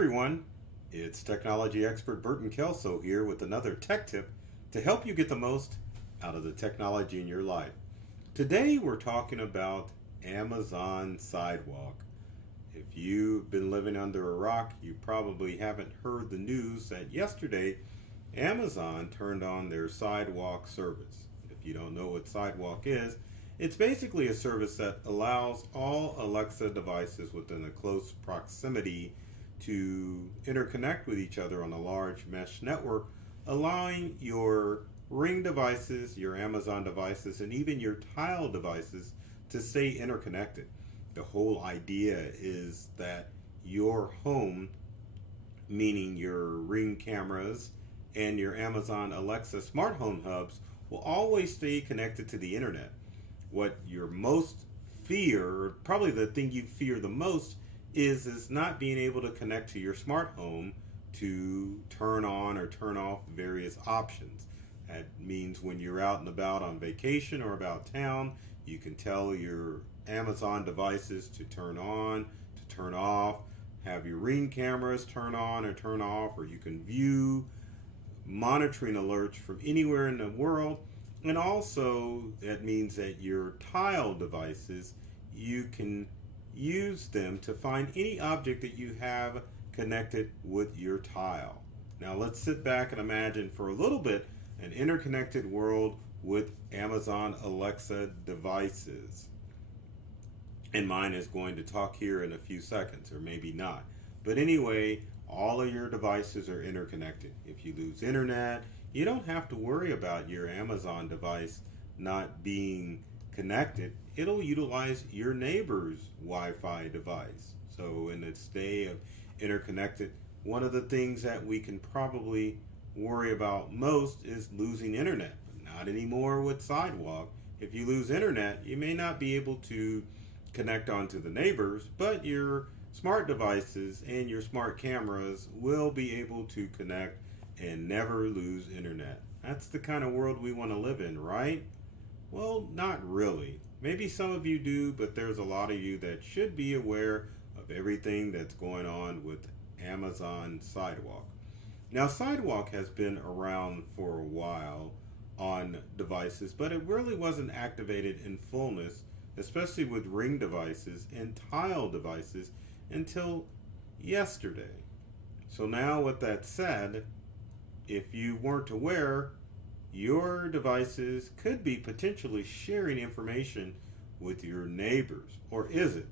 everyone, it's technology expert Burton Kelso here with another tech tip to help you get the most out of the technology in your life. Today we're talking about Amazon Sidewalk. If you've been living under a rock, you probably haven't heard the news that yesterday Amazon turned on their Sidewalk service. If you don't know what Sidewalk is, it's basically a service that allows all Alexa devices within a close proximity to interconnect with each other on a large mesh network, allowing your Ring devices, your Amazon devices, and even your Tile devices to stay interconnected. The whole idea is that your home, meaning your Ring cameras and your Amazon Alexa smart home hubs, will always stay connected to the internet. What you're most fear, probably the thing you fear the most, is not being able to connect to your smart home to turn on or turn off various options. That means when you're out and about on vacation or about town, you can tell your Amazon devices to turn on, to turn off, have your Ring cameras turn on or turn off, or you can view monitoring alerts from anywhere in the world. And also, that means that your Tile devices, you can use them to find any object that you have connected with your Tile. Now let's sit back and imagine for a little bit an interconnected world with Amazon Alexa devices. And mine is going to talk here in a few seconds, or maybe not. But anyway, all of your devices are interconnected. If you lose internet, you don't have to worry about your Amazon device not being connected. It'll utilize your neighbor's Wi-Fi device. So in this day of interconnected, one of the things that we can probably worry about most is losing internet. Not anymore with Sidewalk. If you lose internet, you may not be able to connect onto the neighbors, but your smart devices and your smart cameras will be able to connect and never lose internet. That's the kind of world we want to live in, right? Well, not really. Maybe some of you do, but there's a lot of you that should be aware of everything that's going on with Amazon Sidewalk. Now, Sidewalk has been around for a while on devices, but it really wasn't activated in fullness, especially with Ring devices and Tile devices, until yesterday. So now, with that said, if you weren't aware, your devices could be potentially sharing information with your neighbors. Or is it?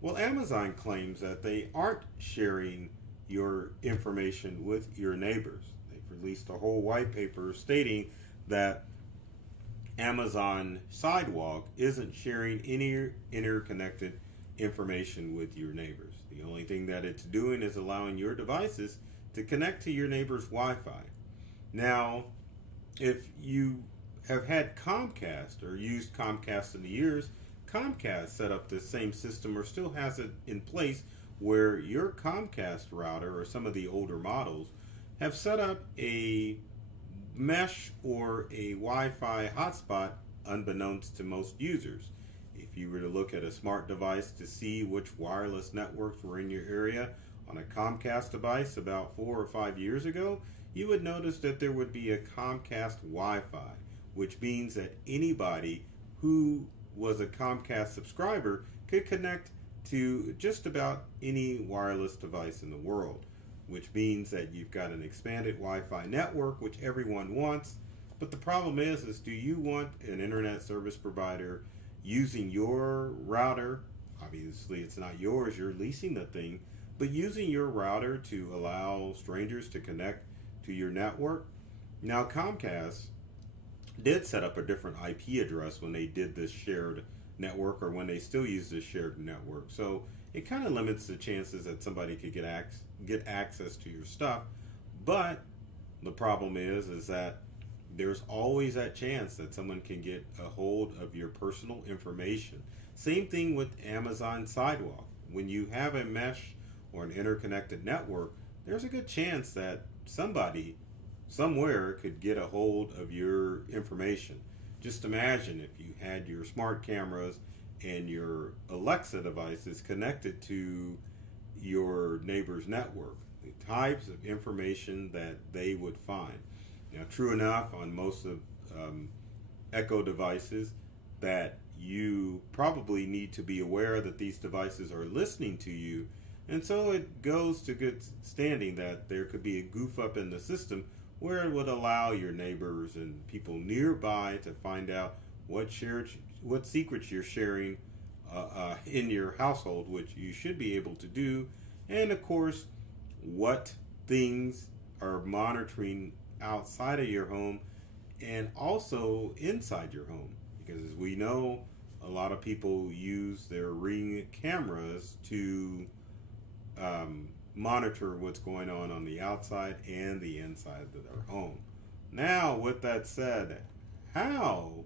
Well, Amazon claims that they aren't sharing your information with your neighbors. They've released a whole white paper stating that Amazon Sidewalk isn't sharing any interconnected information with your neighbors. The only thing that it's doing is allowing your devices to connect to your neighbor's Wi-Fi. Now, if you have had Comcast or used Comcast in the years, Comcast set up this same system or still has it in place where your Comcast router or some of the older models have set up a mesh or a Wi-Fi hotspot unbeknownst to most users. If you were to look at a smart device to see which wireless networks were in your area on a Comcast device about 4 or 5 years ago, you would notice that there would be a Comcast Wi-Fi, which means that anybody who was a Comcast subscriber could connect to just about any wireless device in the world, which means that you've got an expanded Wi-Fi network, which everyone wants. But the problem is do you want an internet service provider using your router? Obviously, it's not yours, you're leasing the thing, but using your router to allow strangers to connect to your network. Now, Comcast did set up a different IP address when they did this shared network, or when they still use this shared network. So it kind of limits the chances that somebody could get access to your stuff. But the problem is that there's always that chance that someone can get a hold of your personal information. Same thing with Amazon Sidewalk. When you have a mesh or an interconnected network, there's a good chance that somebody somewhere could get a hold of your information. Just imagine if you had your smart cameras and your Alexa devices connected to your neighbor's network, the types of information that they would find. Now, true enough, on most of Echo devices, that you probably need to be aware that these devices are listening to you. And so it goes to good standing that there could be a goof up in the system where it would allow your neighbors and people nearby to find out what secrets you're sharing in your household, which you should be able to do, and of course, what things are monitoring outside of your home and also inside your home. Because as we know, a lot of people use their Ring cameras to monitor what's going on the outside and the inside of their home. Now, with that said, how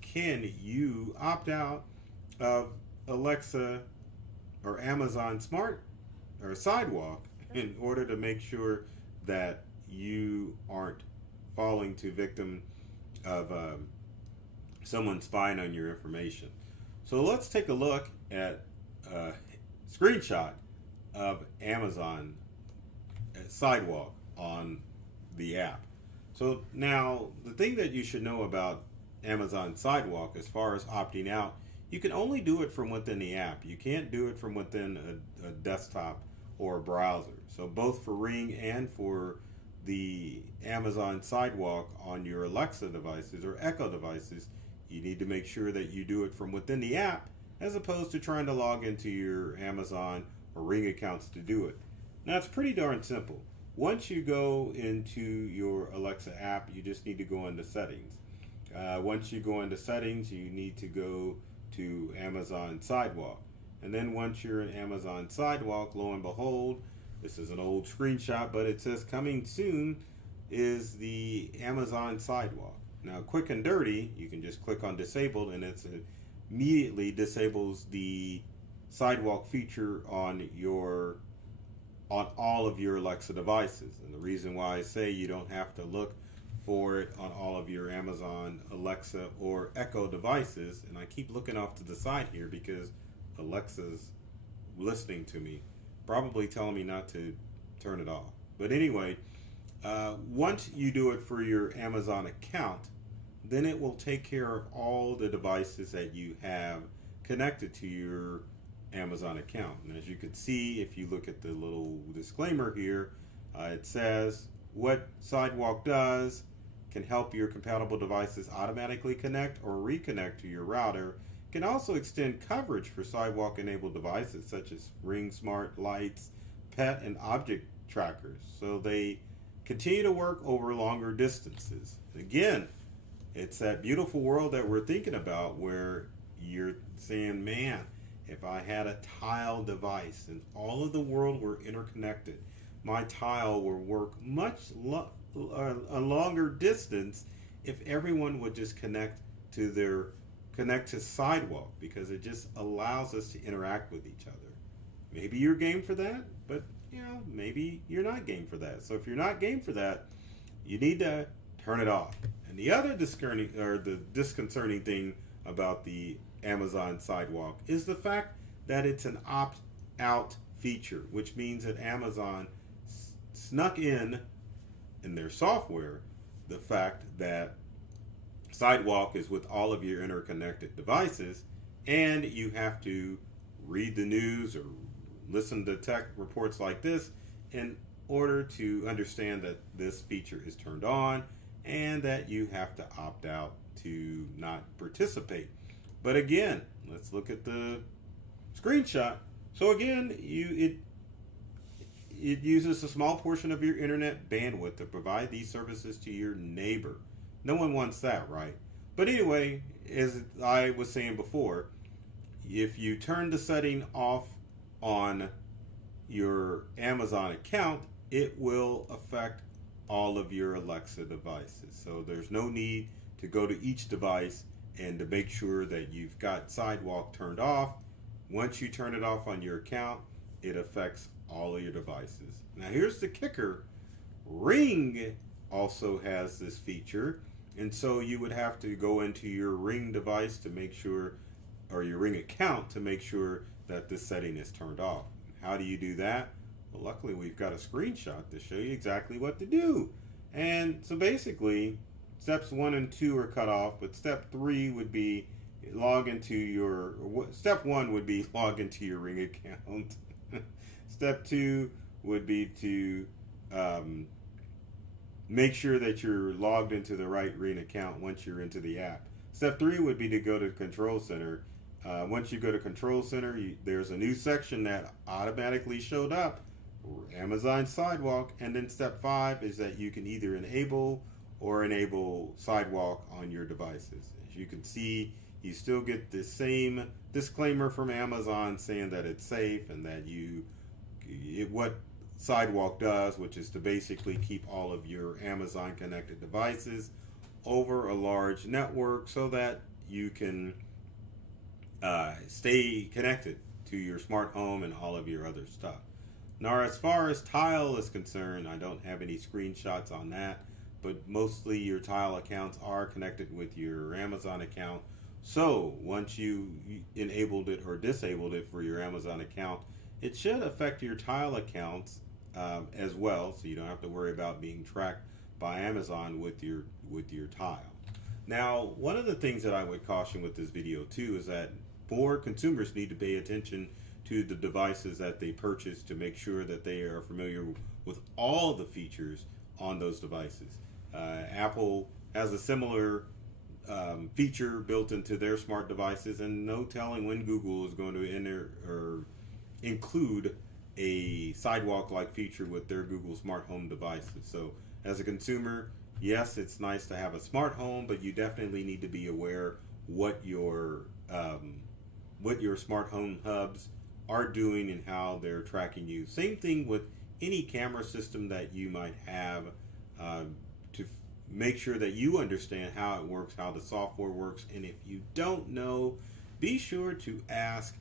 can you opt out of Alexa or Amazon Smart or Sidewalk in order to make sure that you aren't falling to victim of someone spying on your information? So let's take a look at a screenshot of Amazon Sidewalk on the app. So now, the thing that you should know about Amazon Sidewalk as far as opting out, you can only do it from within the app. You can't do it from within a desktop or a browser. So both for Ring and for the Amazon Sidewalk on your Alexa devices or Echo devices, you need to make sure that you do it from within the app as opposed to trying to log into your Amazon or Ring accounts to do it. Now, it's pretty darn simple. Once you go into your Alexa app, you just need to go into settings. Once you go into settings, you need to go to Amazon Sidewalk. And then once you're in Amazon Sidewalk, lo and behold, this is an old screenshot, but it says coming soon is the Amazon Sidewalk. Now, quick and dirty, you can just click on disabled and it immediately disables the Sidewalk feature on all of your Alexa devices. And the reason why I say you don't have to look for it on all of your Amazon Alexa or Echo devices, and I keep looking off to the side here because Alexa's listening to me, probably telling me not to turn it off. But anyway, once you do it for your Amazon account, then it will take care of all the devices that you have connected to your Amazon account. And as you can see, if you look at the little disclaimer here, it says what Sidewalk does can help your compatible devices automatically connect or reconnect to your router. Can also extend coverage for Sidewalk enabled devices such as Ring Smart Lights, pet and object trackers, so they continue to work over longer distances. Again, it's that beautiful world that we're thinking about where you're saying, man, if I had a tile device and all of the world were interconnected, my tile will work a longer distance if everyone would just connect to Sidewalk, because it just allows us to interact with each other. Maybe you're game for that, but maybe you're not game for that. So if you're not game for that, you need to turn it off. And the other disconcerting thing about the Amazon Sidewalk is the fact that it's an opt-out feature, which means that Amazon snuck in their software the fact that Sidewalk is with all of your interconnected devices, and you have to read the news or listen to tech reports like this in order to understand that this feature is turned on and that you have to opt out to not participate. But again, let's look at the screenshot. So again, it uses a small portion of your internet bandwidth to provide these services to your neighbor. No one wants that, right? But anyway, as I was saying before, if you turn the setting off on your Amazon account, it will affect all of your Alexa devices. So there's no need to go to each device and to make sure that you've got Sidewalk turned off. Once you turn it off on your account, it affects all of your devices. Now here's the kicker. Ring also has this feature, and so you would have to go into your Ring device to make sure, or your Ring account to make sure that this setting is turned off. how do you do that? Well, luckily we've got a screenshot to show you exactly what to do. And so basically, steps 1 and 2 are cut off, but step 3 would be step 1 would be log into your Ring account. Step 2 would be to make sure that you're logged into the right Ring account once you're into the app. Step 3 would be to go to Control Center. Once you go to Control Center, there's a new section that automatically showed up, Amazon Sidewalk, and then step 5 is that you can either enable Sidewalk on your devices. As you can see, you still get the same disclaimer from Amazon saying that it's safe and that what Sidewalk does, which is to basically keep all of your Amazon connected devices over a large network so that you can stay connected to your smart home and all of your other stuff. Now, as far as Tile is concerned, I don't have any screenshots on that, but mostly your Tile accounts are connected with your Amazon account. So once you enabled it or disabled it for your Amazon account, it should affect your Tile accounts as well, so you don't have to worry about being tracked by Amazon with your Tile. Now, one of the things that I would caution with this video too is that more consumers need to pay attention to the devices that they purchase to make sure that they are familiar with all the features on those devices. Apple has a similar feature built into their smart devices, and no telling when Google is going to enter or include a Sidewalk-like feature with their Google smart home devices. So as a consumer, yes, it's nice to have a smart home, but you definitely need to be aware what your smart home hubs are doing and how they're tracking you. Same thing with any camera system that you might have, to make sure that you understand how it works, how the software works, and if you don't know, be sure to ask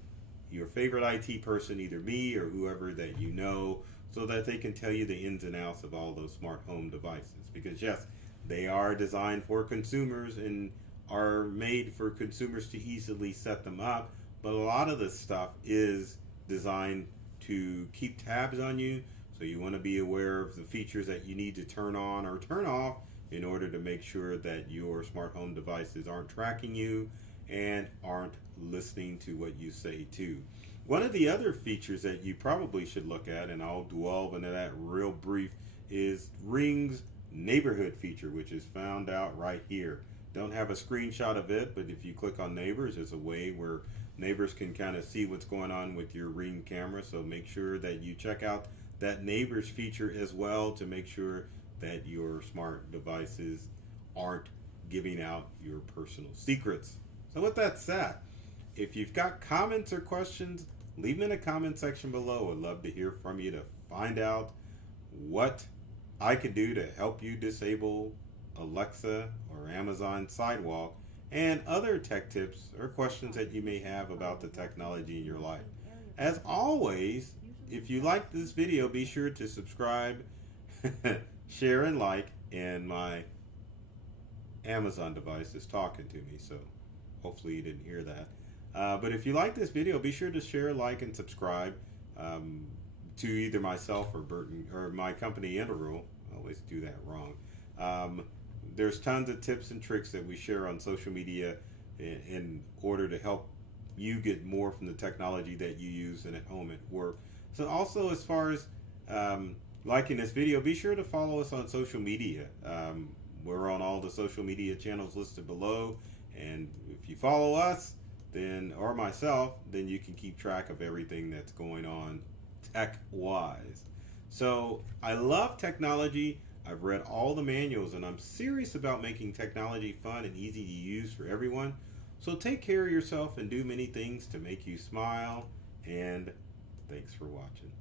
your favorite IT person, either me or whoever that you know, so that they can tell you the ins and outs of all those smart home devices. Because yes, they are designed for consumers and are made for consumers to easily set them up, but a lot of this stuff is designed to keep tabs on you, so you want to be aware of the features that you need to turn on or turn off in order to make sure that your smart home devices aren't tracking you and aren't listening to what you say too. One of the other features that you probably should look at, and I'll delve into that real brief, is Ring's neighborhood feature, which is found out right here. Don't have a screenshot of it, but if you click on neighbors, it's a way where neighbors can kind of see what's going on with your Ring camera. So make sure that you check out that neighbors feature as well to make sure that your smart devices aren't giving out your personal secrets. So with that said, if you've got comments or questions, leave them in the comment section below. I'd love to hear from you to find out what I can do to help you disable Alexa or Amazon Sidewalk, and other tech tips or questions that you may have about the technology in your life. As always, if you like this video, be sure to subscribe, share, and like. And my Amazon device is talking to me, so hopefully you didn't hear that. But if you like this video, be sure to share, like, and subscribe to either myself or Burton or my company Integral. I always do that wrong. There's tons of tips and tricks that we share on social media in order to help you get more from the technology that you use and at home, at work. So also, as far as liking this video, be sure to follow us on social media. We're on all the social media channels listed below, and if you follow us or myself, then you can keep track of everything that's going on tech-wise. So I love technology. I've read all the manuals, and I'm serious about making technology fun and easy to use for everyone. So take care of yourself and do many things to make you smile, and thanks for watching.